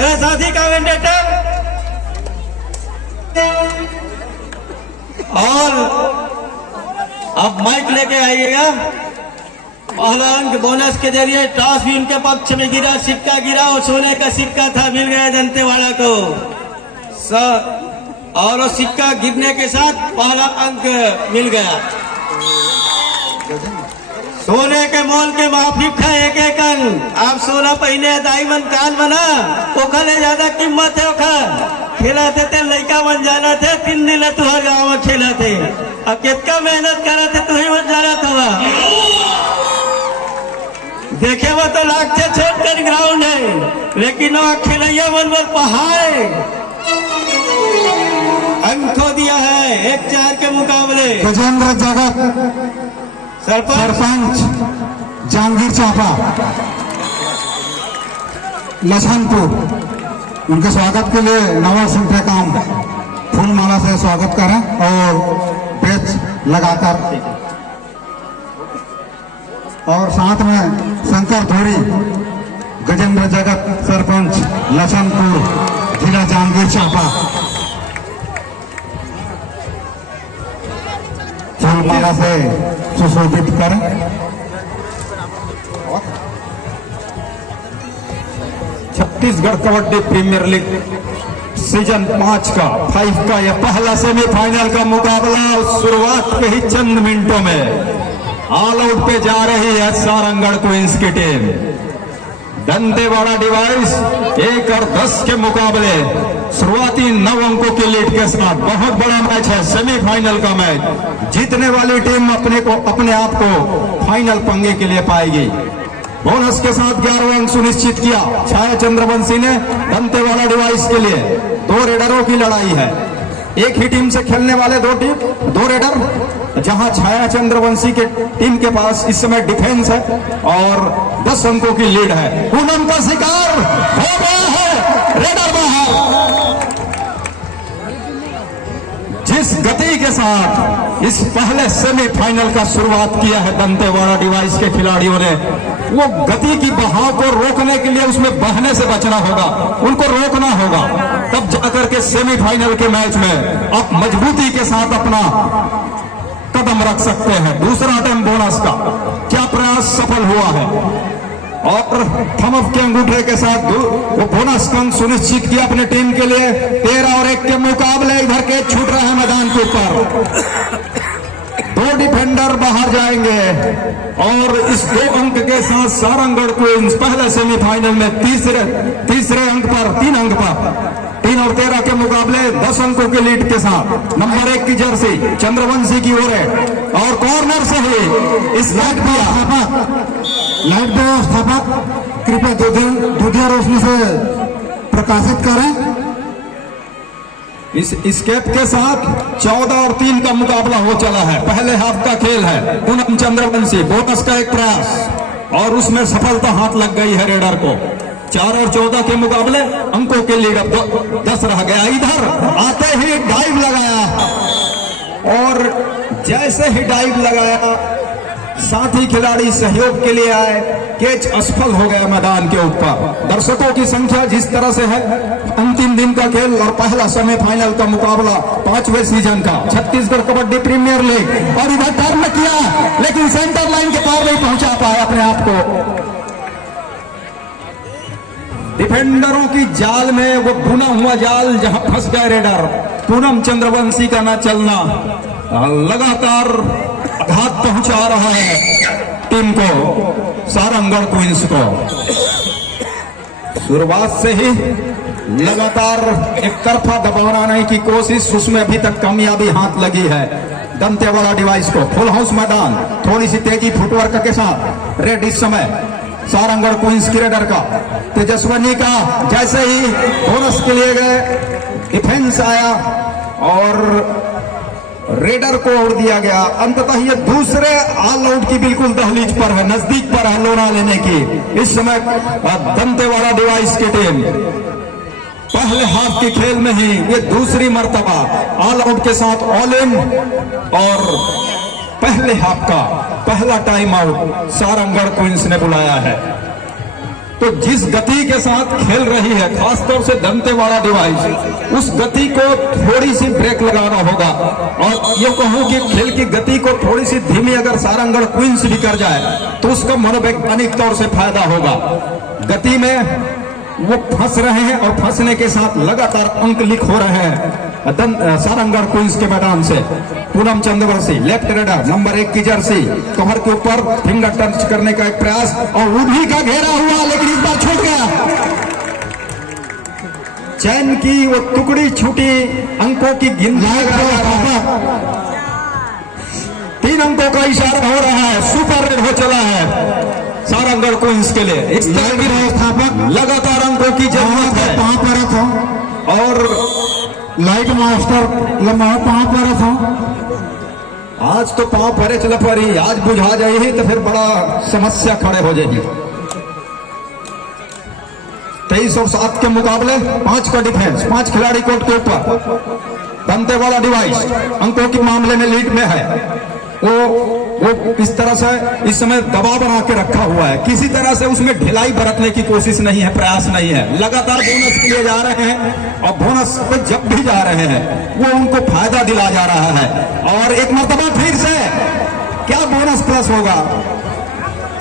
मेरे साथी कमेंटेटर और अब माइक लेके आइएगा। पहला अंक बोनस के जरिए टॉस भी उनके पक्ष में गिरा, सिक्का गिरा और सोने का सिक्का था, मिल गया दंतेवाड़ा को और सिक्का गिरने के साथ पहला अंक मिल गया। सोने के मोल के माफिक है एक एक अंक। आप सोना पहने डायमंड कान बना ओखले ज्यादा कीमत है। ओखा खेला थे लड़का बन जाना थे, 3 दिन तुहर गाँव में खेला थे और कितना मेहनत करा थे तुही बन जाना था। देखे वो तो लाख से छोट कर ग्राउंड है, लेकिन वहाँ खेलैया बनवर पहाड़ अंक खो दिया है 1-4 के मुकाबले। गजेंद्र जगत सरपंच जहांगीर चापा लखनपुर, उनके स्वागत के लिए नवा सिंह टेकाम फूल माला से स्वागत करें और बेच लगाकर, और साथ में शंकर थोड़ी गजेंद्र जगत सरपंच लखनपुर जिला जहांगीर चापा फूल माला से सुशोभित करें। Chhattisgarh kabaddi premier league season 5 का यह पहला सेमीफाइनल का मुकाबला शुरुआत के ही चंद मिनटों में ऑल आउट पे जा रही है सारंगढ़ क्वींस की टीम। दंतेवाड़ा डिवाइस 1 और 10 के मुकाबले शुरुआती 9 अंकों की लीड के साथ बहुत बड़ा मैच है, सेमीफाइनल का मैच। जीतने वाली टीम अपने आप को फाइनल पंगे के लिए पाएगी। बोनस के साथ 11 अंक सुनिश्चित किया छाया चंद्रवंशी ने दंतेवाड़ा डिवाइस के लिए। 2 रेडरों की लड़ाई है, एक ही टीम से खेलने वाले 2 रेडर, जहां छाया चंद्रवंशी के टीम के पास इस समय डिफेंस है और 10 अंकों की लीड है। पूनम का शिकार हो गया है, रेडर बाहर। जिस गति के साथ इस पहले सेमीफाइनल का शुरुआत किया है दंतेवाड़ा डिवाइस के खिलाड़ियों ने, वो गति की बहाव को रोकने के लिए उसमें बहने से बचना होगा, उनको रोकना होगा, तब जाकर के सेमीफाइनल के मैच में आप मजबूती के साथ अपना कदम रख सकते हैं। दूसरा अटेम्प्ट बोनस का क्या प्रयास सफल हुआ है और थम अप के अंगूठे के साथ वो बोनस अंक सुनिश्चित किया अपने टीम के लिए। 13 और 1 के मुकाबले इधर के छूट रहे हैं मैदान के ऊपर। 2 डिफेंडर बाहर जाएंगे और इस 2 अंक के साथ सारंगढ़ क्वींस पहले सेमीफाइनल में तीसरे अंक पर 3 अंक पर 3 और 13 के मुकाबले 10 अंकों के लीड के साथ नंबर 1 की जर्सी चंद्रवंशी की ओर है और कॉर्नर से ही इस लाइट व्यवस्थापक कृपया दूधिया रोशनी से प्रकाशित करें। इस स्केप के साथ 14 और 3 का मुकाबला हो चला है। पहले हाफ का खेल है। पूनम चंद्रवंशी बोनस का एक प्रयास और उसमें सफलता हाथ लग गई है रेडर को। 4 और 14 के मुकाबले अंकों के लीड अब 10 रह गया। इधर आते ही डाइव लगाया और जैसे ही डाइव लगाया साथी खिलाड़ी सहयोग के लिए आए, कैच असफल हो गया मैदान के ऊपर। दर्शकों की संख्या जिस तरह से है, अंतिम दिन का खेल और पहला सेमीफाइनल का मुकाबला 5वें सीजन का छत्तीसगढ़ कबड्डी प्रीमियर लीग, और इधर टर्न किया लेकिन सेंटर लाइन के पार नहीं पहुंचा पाया अपने आप को। डिफेंडरों की जाल में वो बुना हुआ जाल जहां फंस गए रेडर। पूनम चंद्रवंशी का न चलना लगातार आघात पहुंचा रहा है टीम को, सारंगढ़ क्वींस को। शुरुआत से ही लगातार एक तरफा दबाने की कोशिश, उसमें अभी तक कामयाबी हाथ लगी है दंतेवाड़ा डिवाइस को। फुल हाउस मैदान, थोड़ी सी तेजी फुटवर्क के साथ रेड इस समय सारंगढ़ क्वींस की रेडर का। तेजस्वनी का जैसे ही बोनस के लिए गए, डिफेंस आया और रेडर को ओढ़ दिया गया। अंततः ये दूसरे ऑल आउट की बिल्कुल दहलीज पर है, नजदीक पर है लोना लेने की। इस समय दंतेवाड़ा डिवाइस की टीम पहले हाफ के खेल में ही ये दूसरी मर्तबा ऑल आउट के साथ ऑल इन, और पहले हाफ का पहला टाइम आउट सारंगढ़ क्वींस ने बुलाया है। तो जिस गति के साथ खेल रही है खासतौर से दंतेवाड़ा डिवाइस, उस गति को थोड़ी सी ब्रेक लगाना होगा। और ये कहूं कि खेल की गति को थोड़ी सी धीमी अगर सारंगढ़ क्वींस भी कर जाए तो उसका मनोवैज्ञानिक तौर से फायदा होगा। गति में वो फंस रहे हैं और फंसने के साथ लगातार अंक लिख हो रहे हैं सारंगढ़ क्वींस के मैदान से। Poonam Chandravanshi left raider number 1 की जर्सी, कमर के ऊपर फिंगर टच करने का एक प्रयास और उन्हीं का घेरा हुआ, लेकिन इस बार छूट गया। चैन की वो टुकड़ी छूटी, अंकों की गिनती 3 अंकों का इशारा हो रहा है, सुपर रेड हो चला है सारंगढ़ क्वींस के लिए। इस तरह की व्यवस्थापक लगातार अंकों की जरूरत है। वहां पर था और लाइट मास्टर लम्बा वहां पर था। आज तो पांव परे चल पड़ी, आज बुझा जाएगी तो फिर बड़ा समस्या खड़े हो जाएगी। 23 और 7 के मुकाबले 5 का डिफेंस, 5 खिलाड़ी कोर्ट के ऊपर। दंतेवाड़ा डिवाइस अंकों के मामले में लीड में है। वो इस तरह से इस समय दबाव बना के रखा हुआ है, किसी तरह से उसमें ढिलाई बरतने की कोशिश नहीं है, प्रयास नहीं है। लगातार बोनस के लिए जा रहे हैं और बोनस पे जब भी जा रहे हैं वो उनको फायदा दिला जा रहा है। और एक मर्तबा फिर से क्या बोनस प्लस होगा?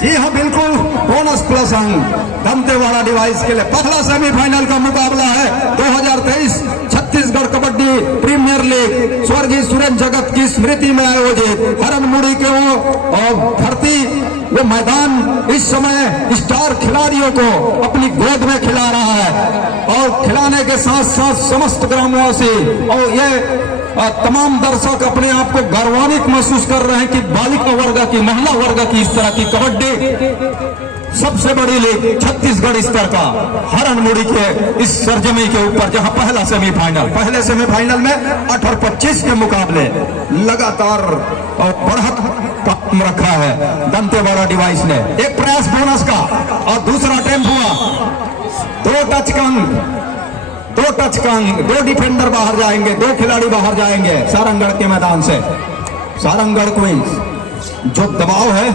जी हाँ, बिल्कुल बोनस प्लस अंक दंतेवाड़ा डिवाइस के लिए। पहला सेमीफाइनल का मुकाबला है 2023 छत्तीसगढ़ कबड्डी प्रीमियर लीग स्वर्गीय सुरेंद्र जगत की स्मृति में आयोजित हरनमुड़ी के वो धरती वो मैदान इस समय स्टार खिलाड़ियों को अपनी गोद में खिला रहा है। और खिलाने के साथ साथ समस्त ग्रामवासी और ये तमाम दर्शक अपने आप को गौरवान्वित महसूस कर रहे हैं कि बालिका वर्ग की, महिला वर्ग की इस तरह की कबड्डी सबसे बड़ी लीग छत्तीसगढ़ स्तर का हरनमुड़ी के इस सरजमी के ऊपर, जहां पहले सेमीफाइनल में 8 और 25 के मुकाबले लगातार और बढ़त काम रखा है दंतेवाड़ा डिवाइस ने। एक प्रयास बोनस का और दूसरा अटेम्प्ट हुआ, 2 टच का अंक, 2 डिफेंडर बाहर जाएंगे, 2 खिलाड़ी बाहर जाएंगे सारंगढ़ के मैदान से। सारंगढ़ क्वींस जो दबाव है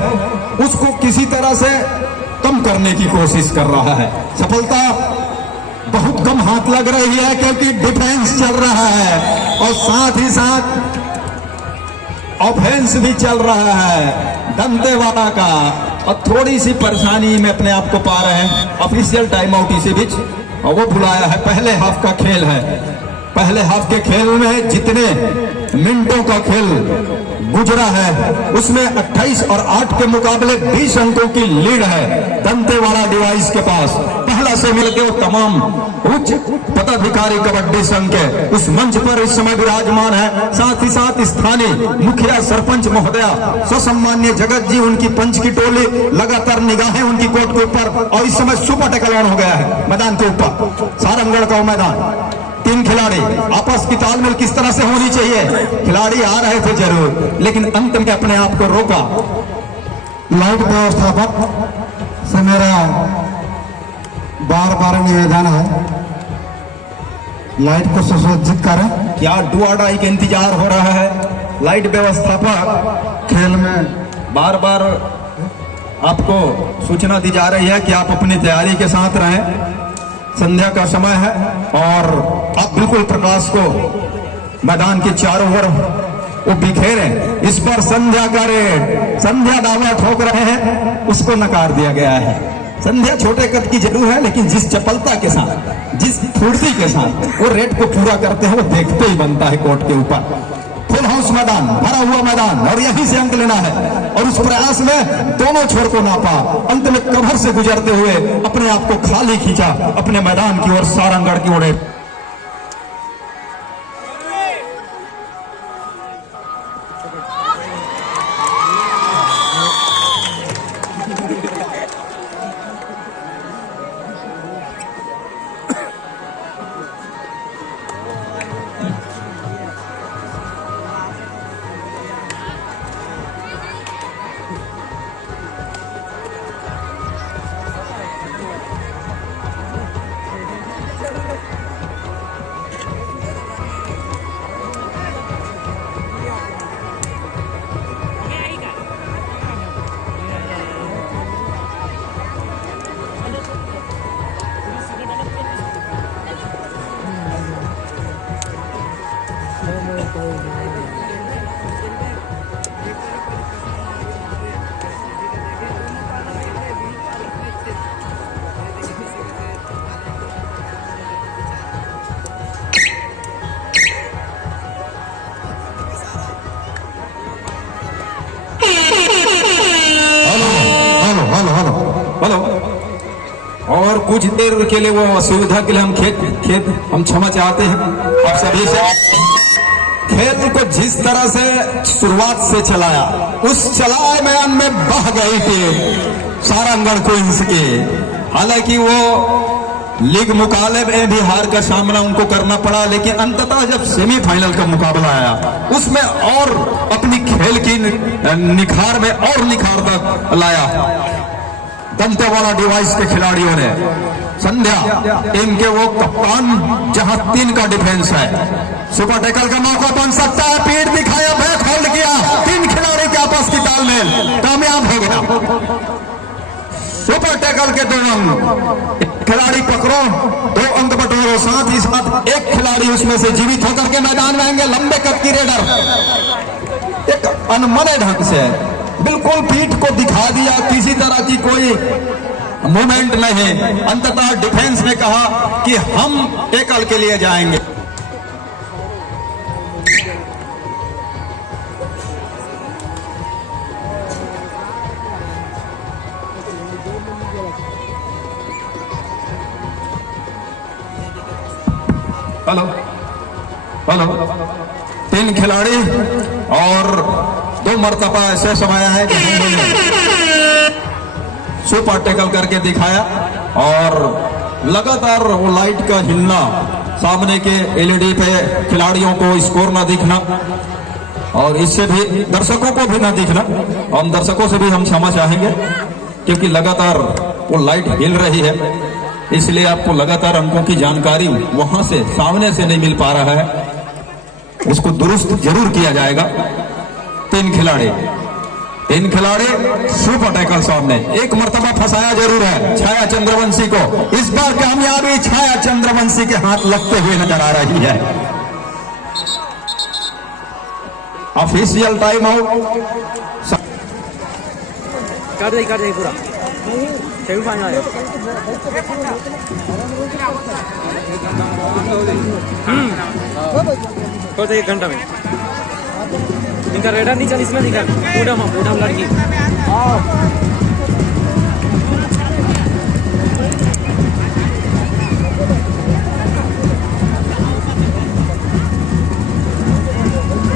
उसको किसी तरह से कम करने की कोशिश कर रहा है। सफलता बहुत कम हाथ लग रही है क्योंकि डिफेंस चल रहा है और साथ ही साथ ऑफेंस भी चल रहा है दंतेवाड़ा का। और थोड़ी सी परेशानी में अपने आप को पा रहे हैं। ऑफिशियल टाइम आउट इसी बीच और वो बुलाया है। पहले हाफ का खेल है, पहले हाफ के खेल में जितने मिनटों का खेल गुजरा है उसमें 28 और 8 के मुकाबले 20 अंकों की लीड है दंतेवाड़ा डिवाइस के पास। पहला से मिलकर तमाम उच्च पदाधिकारी कबड्डी संघ के उस मंच पर इस समय विराजमान है। साथ ही साथ स्थानीय मुखिया सरपंच महोदया ससम्मान्य जगत जी, उनकी पंच की टोली, लगातार निगाहें उनकी कोर्ट के ऊपर। और इस समय सुपर टैकल ऑन हो गया है मैदान के ऊपर, सारंगढ़ का मैदान। 3 खिलाड़ी आपस की तालमेल किस तरह से होनी चाहिए, खिलाड़ी आ रहे थे जरूर लेकिन अंत में अपने आप को रोका। लाइट व्यवस्थापक से मेरा बार निवेदन है, लाइट को सुसज्जित करें। क्या डुआडाई का इंतजार हो रहा है? लाइट व्यवस्थापक खेल में बार बार आपको सूचना दी जा रही है कि आप अपनी तैयारी के साथ रहें। संध्या का समय है और आप बिल्कुल प्रकाश को मैदान के चारों ओर वो बिखेरें। इस पर संध्या का रेड, संध्या दावा ठोक रहे हैं, उसको नकार दिया गया है। संध्या छोटे कद की जरूर है लेकिन जिस चपलता के साथ, जिस फुर्ती के साथ वो रेड को पूरा करते हैं वो देखते ही बनता है कोर्ट के ऊपर। फुल हाउस मैदान, भरा हुआ मैदान और यहीं से अंक लेना है। और उस प्रयास में दोनों छोर को नापा, अंत में कवर से गुजरते हुए अपने आप को खाली खींचा अपने मैदान की ओर, सारंगढ़ की ओर। कुछ देर के लिए वो असुविधा के लिए हम खेत हम क्षमा चाहते हैं आप सभी से। खेल को जिस तरह से शुरुआत से चलाया, उस चलाए में बह गई टीम सारंगढ़ क्वींस की। हालांकि वो लीग मुकाबले में भी हार का सामना उनको करना पड़ा, लेकिन अंततः जब सेमीफाइनल का मुकाबला आया उसमें और अपनी खेल की निखार में और निखार तक लाया दंतेवाड़ा डिवाइस के खिलाड़ियों ने। संध्या टीम के वो कप्तान, जहां 3 का डिफेंस है, सुपर टैकल का मौका बन सकता है, पीठ दिखाया, बैक होल्ड किया, 3 खिलाड़ी के आपस की तालमेल कामयाब हो गया। सुपर टैकल के 2 अंक, खिलाड़ी पकड़ो 2 अंक बटोरो, साथ ही साथ एक खिलाड़ी उसमें से जीवित होकर के मैदान में आएंगे। लंबे कद की रेडर एक अनमने ढंग से बिल्कुल पीठ को दिखा दिया, किसी तरह की कोई मूवमेंट नहीं। अंततः डिफेंस ने कहा कि हम टैकल के लिए जाएंगे। हेलो हेलो 3 खिलाड़ी और 2 मरतबा ऐसे समय है कि सुपर टैकल करके दिखाया, और लगातार वो लाइट का हिलना, सामने के एलईडी पे खिलाड़ियों को स्कोर ना दिखना, और इससे भी दर्शकों को भी ना दिखना। हम दर्शकों से भी हम क्षमा चाहेंगे क्योंकि लगातार वो लाइट हिल रही है, इसलिए आपको लगातार अंकों की जानकारी वहां से सामने से नहीं मिल पा रहा है, उसको दुरुस्त जरूर किया जाएगा। 3 खिलाड़ी सुपर टैकल सामने, एक मर्तबा फंसाया जरूर है छाया चंद्रवंशी को। इस बार कामयाबी छाया चंद्रवंशी के हाथ लगते हुए नजर आ रही है। ऑफिशियल टाइम आउट कर दे पूरा सेमीफाइनल तो 1 घंटा में इनका रेडर नहीं चल, इसमें दिखा पूडम लड़की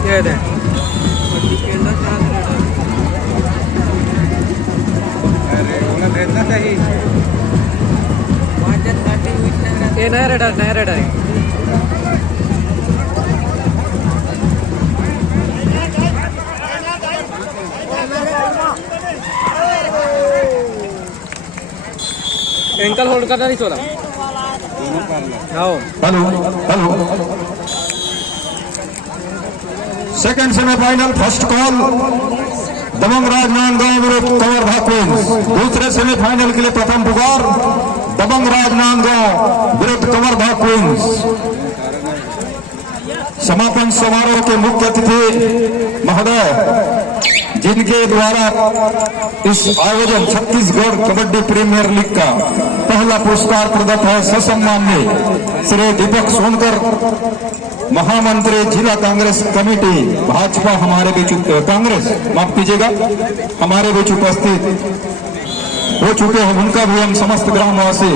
ये दे ये नया रेडर है। एंकल होल्ड करना नहीं चला। Hello second semifinal first call Dabang Rajnandgaon विरुद्ध कवर्धा क्वींस। दूसरे सेमीफाइनल के लिए प्रथम पुकार दबंग राजनांदगांव विरुद्ध कवर्धा क्वींस। समापन समारोह के मुख्य अतिथि महोदय, जिनके द्वारा इस आयोजन छत्तीसगढ़ कबड्डी प्रीमियर लीग का पहला पुरस्कार प्रदत्त है, ससम्मान्य श्री दीपक सोनकर, महामंत्री जिला कांग्रेस कमेटी भाजपा हमारे बीच कांग्रेस माफ कीजिएगा हमारे बीच उपस्थित हो चुके हैं। उनका भी हम समस्त ग्रामवासी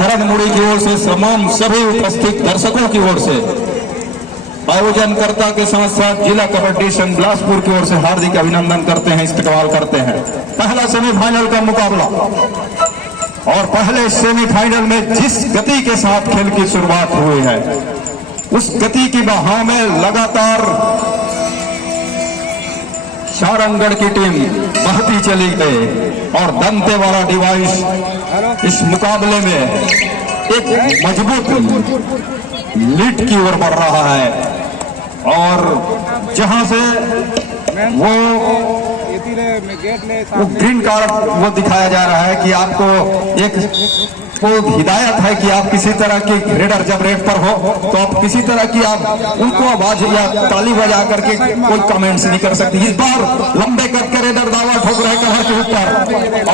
हरनमुड़ी की ओर से, तमाम सभी उपस्थित दर्शकों की ओर से, आयोजनकर्ता के साथ साथ जिला कबड्डी संघ बिलासपुर की ओर से हार्दिक अभिनंदन करते हैं, इस्तकबाल करते हैं। पहला सेमीफाइनल का मुकाबला, और पहले सेमीफाइनल में जिस गति के साथ खेल की शुरुआत हुई है, उस गति की बहाव में लगातार सारंगढ़ की टीम बहती चली गई, और दंतेवाड़ा डिवाइस इस मुकाबले में एक मजबूत लीड की ओर बढ़ रहा है। और जहां से वो ग्रीन कार्ड वो दिखाया जा रहा है कि आपको एक वो हिदायत है कि आप किसी तरह की रेडर जब रेड पर हो तो आप किसी तरह की आप उनको आवाज या ताली बजा करके कोई कमेंट्स नहीं कर सकते। इस बार लंबे कद के रेडर दावा ठोक रहे कवर के ऊपर,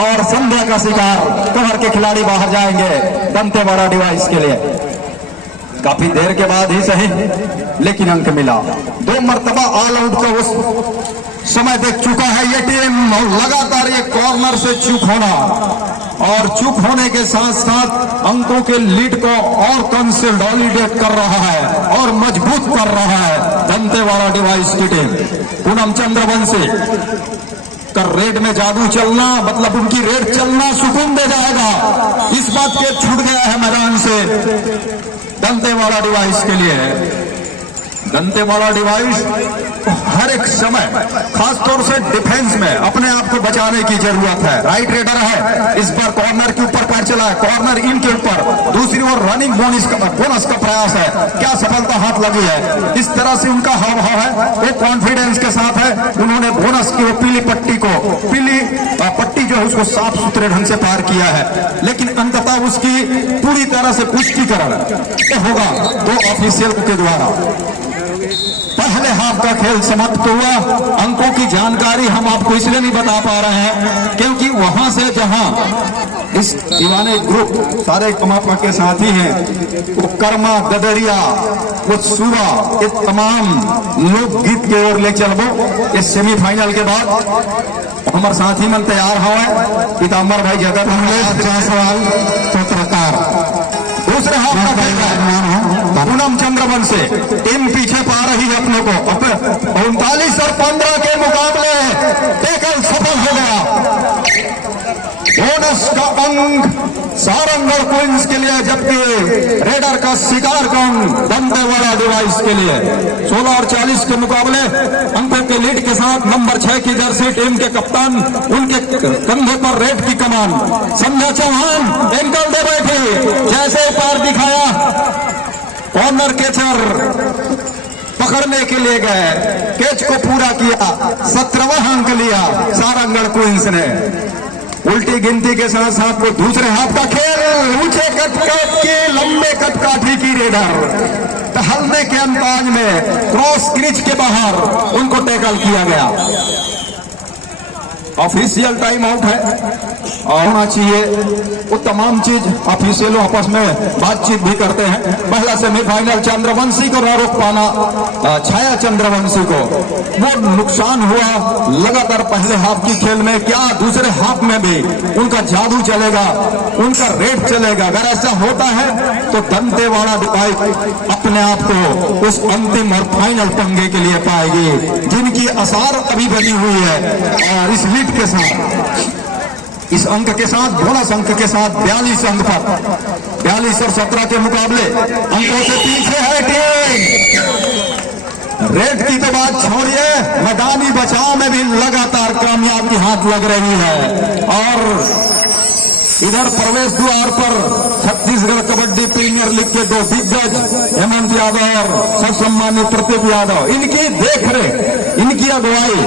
और संध्या का शिकार कवर के खिलाड़ी बाहर जाएंगे दंतेवाड़ा डिवाइस के लिए। काफी देर के बाद ही सही, लेकिन अंक मिला। 2 मरतबा ऑल आउट का उस समय देख चुका है ये टीम, और लगातार ये कॉर्नर से चूक होना और चुप होने के साथ साथ अंकों के लीड को और कंसोलिडेट कर रहा है और मजबूत कर रहा है दंतेवाड़ा डिवाइस की टीम। पूनम चंद्रवंशी का रेड में जादू चलना मतलब उनकी रेड चलना सुकून दे जाएगा, इस बात के छूट गया है मैदान से दंतेवाड़ा डिवाइस के लिए। दंतेवाड़ा डिवाइस हर एक समय खासतौर से डिफेंस में अपने आप को बचाने की जरूरत है। राइट रेडर है, इस बार कॉर्नर के ऊपर पैर चला है, कॉर्नर इन के ऊपर, दूसरी ओर रनिंग बोनस का प्रयास है, क्या सफलता हाथ लगी है। इस तरह से उनका हाव भाव है, वो कॉन्फिडेंस के साथ है। उन्होंने बोनस की वो पीली पट्टी जो है उसको साफ सुथरे ढंग से पार किया है, लेकिन अंततः उसकी पूरी तरह से पुष्टिकरण होगा दो ऑफिशियल के द्वारा। पहले हाफ का खेल समाप्त हुआ। अंकों की जानकारी हम आपको इसलिए नहीं बता पा रहे हैं क्योंकि वहां से जहां इस दीवाने ग्रुप सारे कमापा के साथी हैं, वो कर्मा गदरिया वो सुबह ये तमाम लोकगीत की ओर ले चलबो। इस सेमीफाइनल के बाद हमारे साथी मन तैयार हुए, पीताम्बर भाई जगत जायसवाल पत्रकार। दूसरे हाफ का खेल है पूनम चंद्रवंशी, टीम पीछे पा रही है अपनों को। 39 और 15 के मुकाबले टेकल सफल हो गया। बोनस का अंक सारंगढ़ क्वींस के लिए, जबकि रेडर का शिकार का अंक दंतेवाड़ा डिवाइस के लिए। 16 और 40 के मुकाबले अंकों के लीड के साथ नंबर 6 की जर्सी टीम के कप्तान, उनके कंधे पर रेड की कमान संध्या चौहान एंकल दे बैठे। जैसे पार दिखाया कॉर्नर कैचर पकड़ने के लिए गए, कैच को पूरा किया, 17वां अंक लिया सारंगढ़ क्वींस ने। उल्टी गिनती के साथ साथ वो दूसरे हाफ का खेल, ऊंचे कटकाट की लंबे कटकाठी की रेडर टहलने के अंदाज में क्रॉस क्रीज के बाहर उनको टैकल किया गया। ऑफिशियल टाइम आउट है और होना चाहिए, वो तमाम चीज ऑफिशियलों आपस में बातचीत भी करते हैं। पहला सेमीफाइनल चंद्रवंशी को न रोक पाना, छाया चंद्रवंशी को वो नुकसान हुआ लगातार पहले हाफ की खेल में। क्या दूसरे हाफ में भी उनका जादू चलेगा, उनका रेड चलेगा? अगर ऐसा होता है तो दंतेवाड़ा डिवाइस अपने आप को उस अंतिम और फाइनल पंगे के लिए पाएगी, जिनकी आसार अभी बनी हुई है। और इस लीड के साथ, इस अंक के साथ, बोनस अंक के साथ 42 अंक पर 42 और 17 के मुकाबले अंकों से पीछे है टीम। रेड की तो बात छोड़िए, मैदानी बचाव में भी लगातार कामयाबी हाथ लग रही है। और इधर प्रवेश द्वार पर छत्तीसगढ़ कबड्डी प्रीमियर लीग के दो दिग्गज हेमंत यादव और सर्वसम्मानित प्रदीप यादव, इनकी देखरेख, इनकी अगुवाई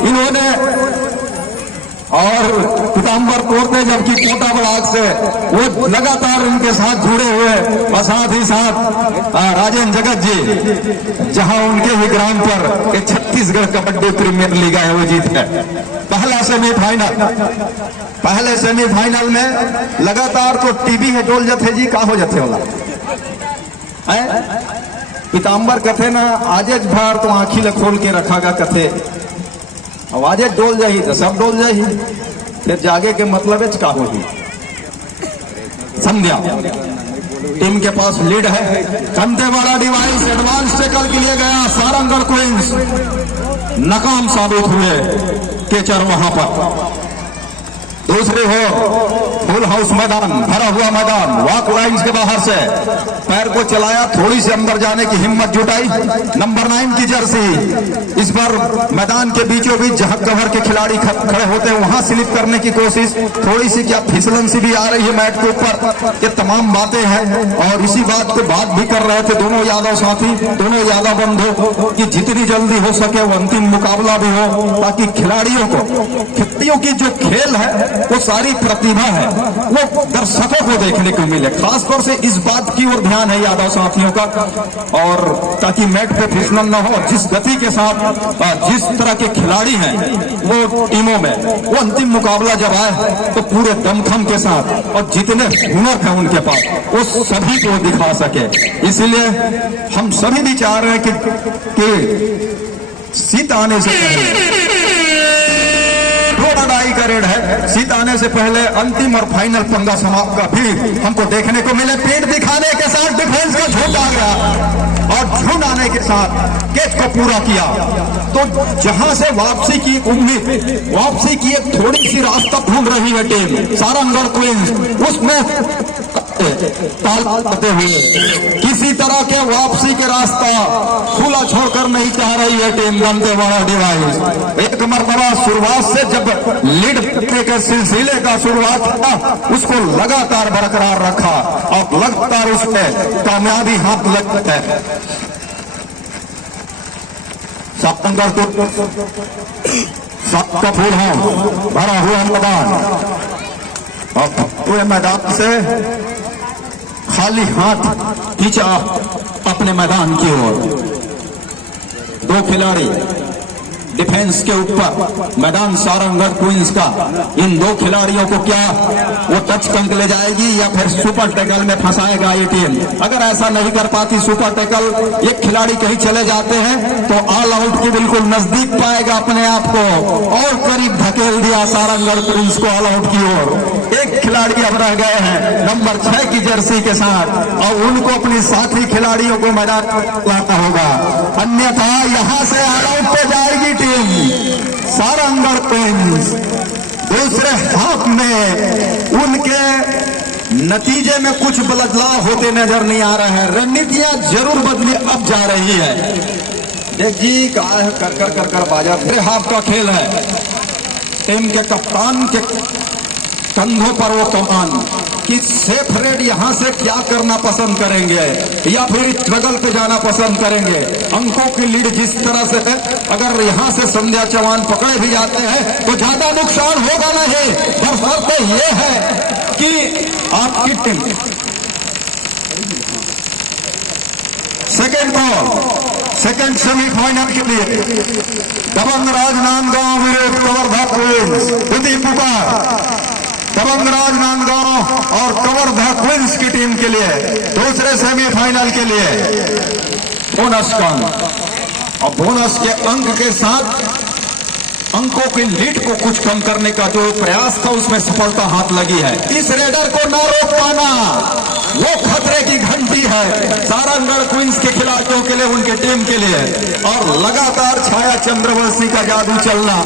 इन्होंने और पीताम्बर तोड़ते, जबकि कोटा ब्लॉक से वो लगातार उनके साथ जुड़े हुए, और साथ ही साथ राजेंद्र जगत जी, जहां उनके ही ग्राम पर एक छत्तीसगढ़ कबड्डी प्रीमियर लीग आयोजित है। पहला सेमीफाइनल, पहले सेमीफाइनल में लगातार तो टीवी है डोल जथे जी, का हो जथे होला पीताम्बर कथे ना आजेज भार तो आंखी ल खोल के रखागा कथे, आवाजे डोल जाही तो सब डोल जाही, फिर जागे के मतलब का होगी। संध्या टीम के पास लीड है। दंतेवाड़ा डिवाइस एडवांस टैकल के लिए गया, सारंगढ़ क्वींस नाकाम साबित हुए केचर वहां पर। दूसरी हो फुल हाउस मैदान, भरा हुआ मैदान, वॉक लाइन्स के बाहर से पैर को चलाया, थोड़ी सी अंदर जाने की हिम्मत जुटाई। नंबर 9 की जर्सी इस बार मैदान के बीचों बीच जहां कवर के खिलाड़ी खड़े होते हैं वहां स्लिप करने की कोशिश, थोड़ी सी क्या फिसलन सी भी आ रही है मैट के ऊपर। ये तमाम बातें हैं और इसी बात पे बात भी कर रहे थे दोनों यादव साथी, दोनों यादव बंधु, कि जितनी जल्दी हो सके वो अंतिम मुकाबला भी हो, ताकि खिलाड़ियों की जो खेल है वो सारी प्रतिभा है वो दर्शकों को देखने को मिले। खासतौर से इस बात की ओर ध्यान है यादव साथियों का, और ताकि मैट पे फिसलन न हो। जिस गति के साथ जिस तरह के खिलाड़ी हैं वो टीमों में, वो अंतिम मुकाबला जब आए तो पूरे दमखम के साथ और जितने हुनर है उनके पास वो सभी को दिखा सके। इसलिए हम सभी भी चाह रहे हैं कि सीत आने से पहले थोड़ा बड़ाई का रेड है। सीट आने से पहले अंतिम और फाइनल पंगा समाप्त का भी हमको देखने को मिले। पेट दिखाने के साथ डिफेंस का झुंड आ गया और झुंड आने के साथ कैच को पूरा किया। तो जहां से वापसी की उम्मीद, वापसी की एक थोड़ी सी रास्ता ढूंढ रही है टीम सारंगगढ़ क्वींस, उसमें ताल करते हुए किसी तरह के वापसी के रास्ता खुला छोड़कर नहीं चाह रही है टीम दंतेवाड़ा डिवाइस। एक मरतबा शुरुआत से जब लीड के सिलसिले का शुरुआत था, उसको लगातार बरकरार रखा और लगातार उसमें कामयाबी हाथ लगती है। सारंगगढ़ का फूल है भरा हुआ मैदान और पूरे मैदान से खाली हाथ खींचा अपने मैदान की ओर। दो खिलाड़ी डिफेंस के ऊपर मैदान सारंगगढ़ क्वींस का। इन दो खिलाड़ियों को क्या वो टच कंक ले जाएगी या फिर सुपर टैकल में फंसाएगा ये टीम। अगर ऐसा नहीं कर पाती सुपर टैकल, एक खिलाड़ी कहीं चले जाते हैं तो ऑल आउट के बिल्कुल नजदीक पाएगा अपने आप को और करीब धकेल दिया सारंगगढ़ क्वींस को ऑल आउट की ओर। एक खिलाड़ी अब रह गए हैं नंबर 6 की जर्सी के साथ और उनको अपनी साथी खिलाड़ियों को मैदान लाना होगा, अन्यथा यहां से ऑल आउट पे जाएगी टीम सारंगगढ़ क्वींस। दूसरे हाफ में उनके नतीजे में कुछ बदलाव होते नजर नहीं आ रहे हैं। रणनीतियां जरूर बदली अब जा रही है। देखिए कर बाजा दूसरे हाफ का खेल है। टीम के कप्तान के कंधों पर वो कमान कि सेफ रेड यहां से क्या करना पसंद करेंगे या फिर स्ट्रगल पे जाना पसंद करेंगे। अंकों की लीड जिस तरह से है, अगर यहां से संध्या चौहान पकड़े भी जाते हैं तो ज्यादा नुकसान होगा नहीं। पर शर्त यह है कि आपकी team second ball second semifinal के लिए दबंग राजनांदगांव विरुद्ध कवर्धा क्वींस। प्रदीप पुकार दबंग राजनांदगांव और कवर्धा क्वींस की टीम के लिए दूसरे सेमीफाइनल के लिए बोनस का और बोनस के अंक के साथ अंकों की लीड को कुछ कम करने का जो प्रयास था उसमें सफलता हाथ लगी है। इस रेडर को न रोक पाना वो खतरे की घंटी है सारंगगढ़ क्वींस के खिलाड़ियों के लिए, उनके टीम के लिए। और लगातार छाया चंद्रवंशी का जादू चलना,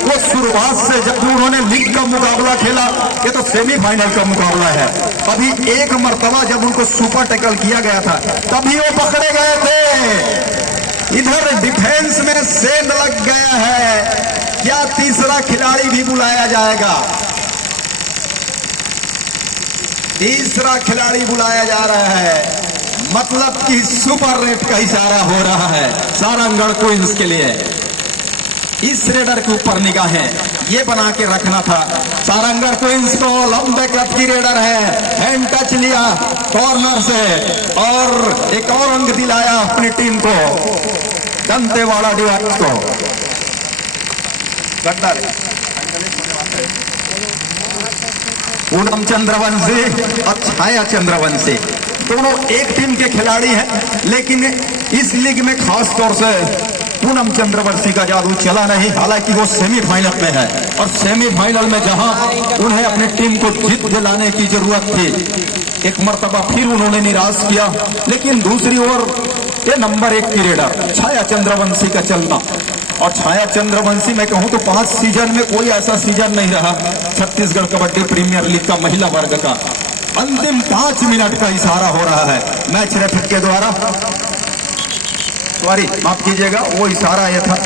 वो शुरुआत से जब उन्होंने लीग का मुकाबला खेला, ये तो सेमीफाइनल का मुकाबला है। अभी एक मर्तबा जब उनको सुपर टैकल किया गया था तभी वो पकड़े गए थे। इधर डिफेंस में सेंध लग गया है। क्या तीसरा खिलाड़ी भी बुलाया जाएगा? तीसरा खिलाड़ी बुलाया जा रहा है, मतलब कि सुपर रेड का इशारा हो रहा है सारंगगढ़ क्वींस के लिए। इस रेडर के ऊपर निगाहें ये बना के रखना था सारंगगढ़ क्वींस को। लंबे कद की रेडर है, हैंड टच लिया कॉर्नर से और एक और अंक दिलाया अपनी टीम को, दंतेवाड़ा डिवाइस को। पूनम चंद्रवंशी और छाया चंद्रवंशी दोनों एक टीम के खिलाड़ी हैं, लेकिन इस लीग में खास तौर से पूनम चंद्रवंशी का जादू चला नहीं। हालांकि वो सेमीफाइनल में है और सेमीफाइनल में जहां उन्हें अपनी टीम को जीत दिलाने की जरूरत थी, एक मर्तबा फिर उन्होंने निराश किया। लेकिन दूसरी ओर ये नंबर 1 की रेडर छाया चंद्रवंशी का चलना, और छाया चंद्रवंशी मैं कहूं तो 5 सीजन में कोई ऐसा सीजन नहीं रहा छत्तीसगढ़ कबड्डी प्रीमियर लीग का महिला वर्ग का। अंतिम 5 मिनट का इशारा हो रहा है मैच रेफरी के द्वारा। सॉरी, माफ कीजिएगा, वो इशारा यह था,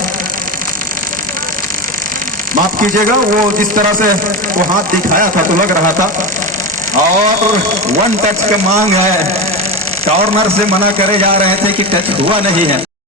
माफ कीजिएगा, वो जिस तरह से वो हाथ दिखाया था तो लग रहा था। और 1 टच के मांग है, कॉर्नर से मना करे जा रहे थे कि टच हुआ नहीं है।